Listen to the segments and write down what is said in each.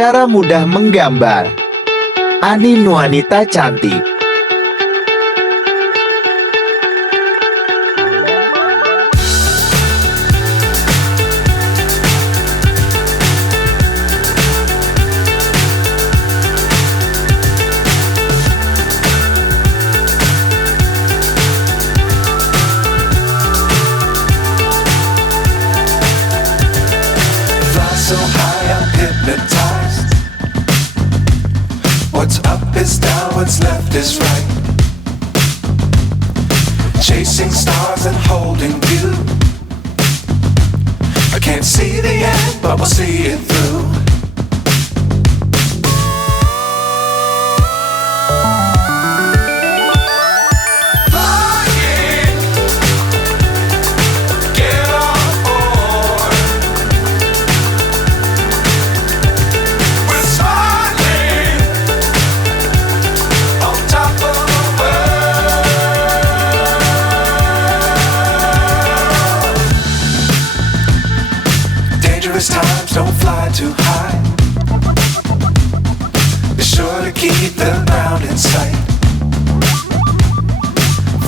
Cara mudah menggambar. Anin wanita cantik. So high I'm hypnotized. What's up is down, what's left is right. Chasing stars and holding you. I can't see the end, but we'll see it through. Times don't fly too high. Be sure to keep the ground in sight.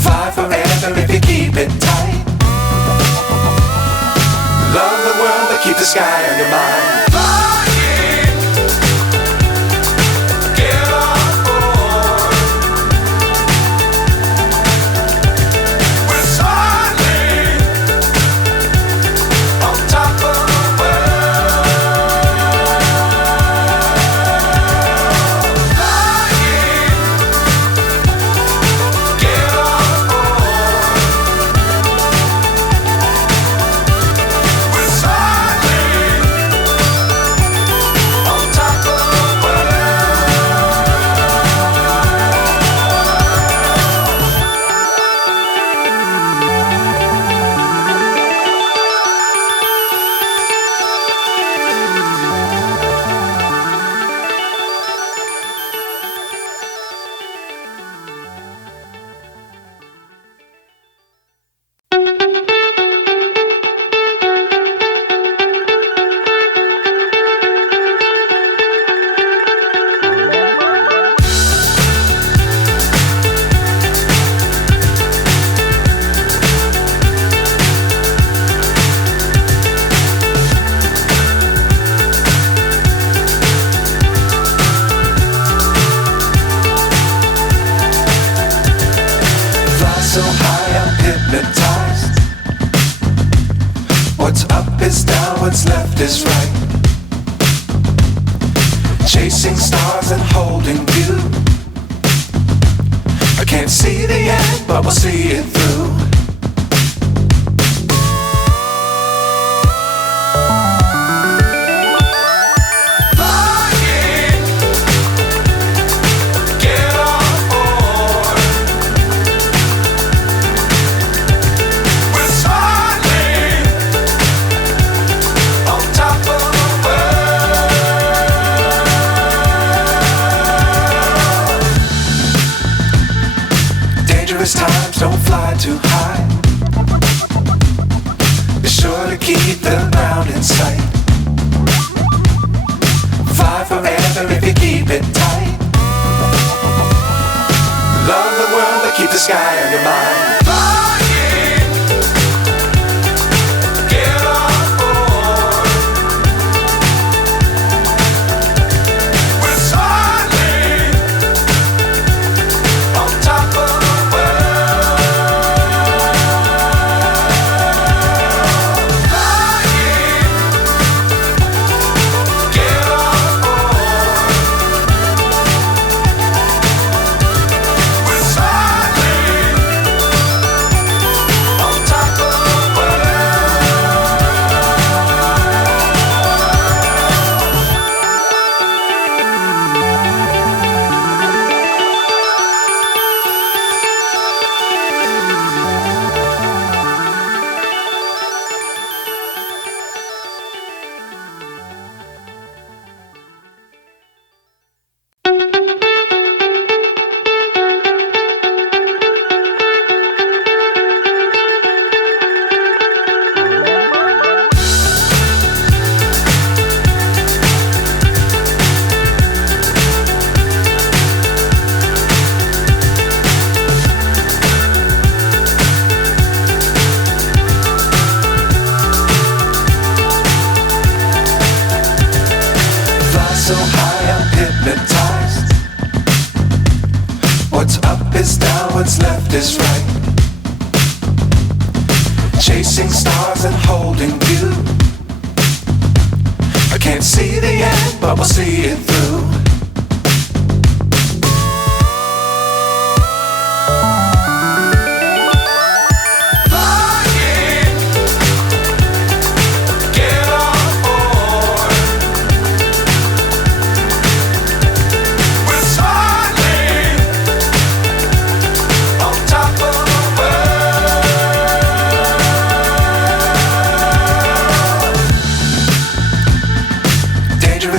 Fly forever if you keep it tight. Love the world but keep the sky on your mind. So high I'm hypnotized. What's up is down, what's left is right. Chasing stars and holding you. I can't see the end, but we'll see it through. Times don't fly too high. Be sure to keep the ground in sight. Fly forever if you keep it tight. Love the world but keep the sky on your mind. so high, I'm hypnotized. What's up is down, what's left is right. Chasing stars and holding you. I can't see the end, but we'll see it through.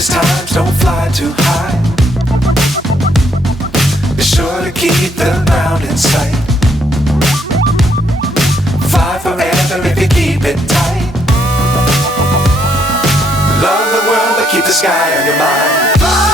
Times don't fly too high. Be sure to keep the ground in sight. Fly forever if you keep it tight. Love the world but keep the sky on your mind. Fly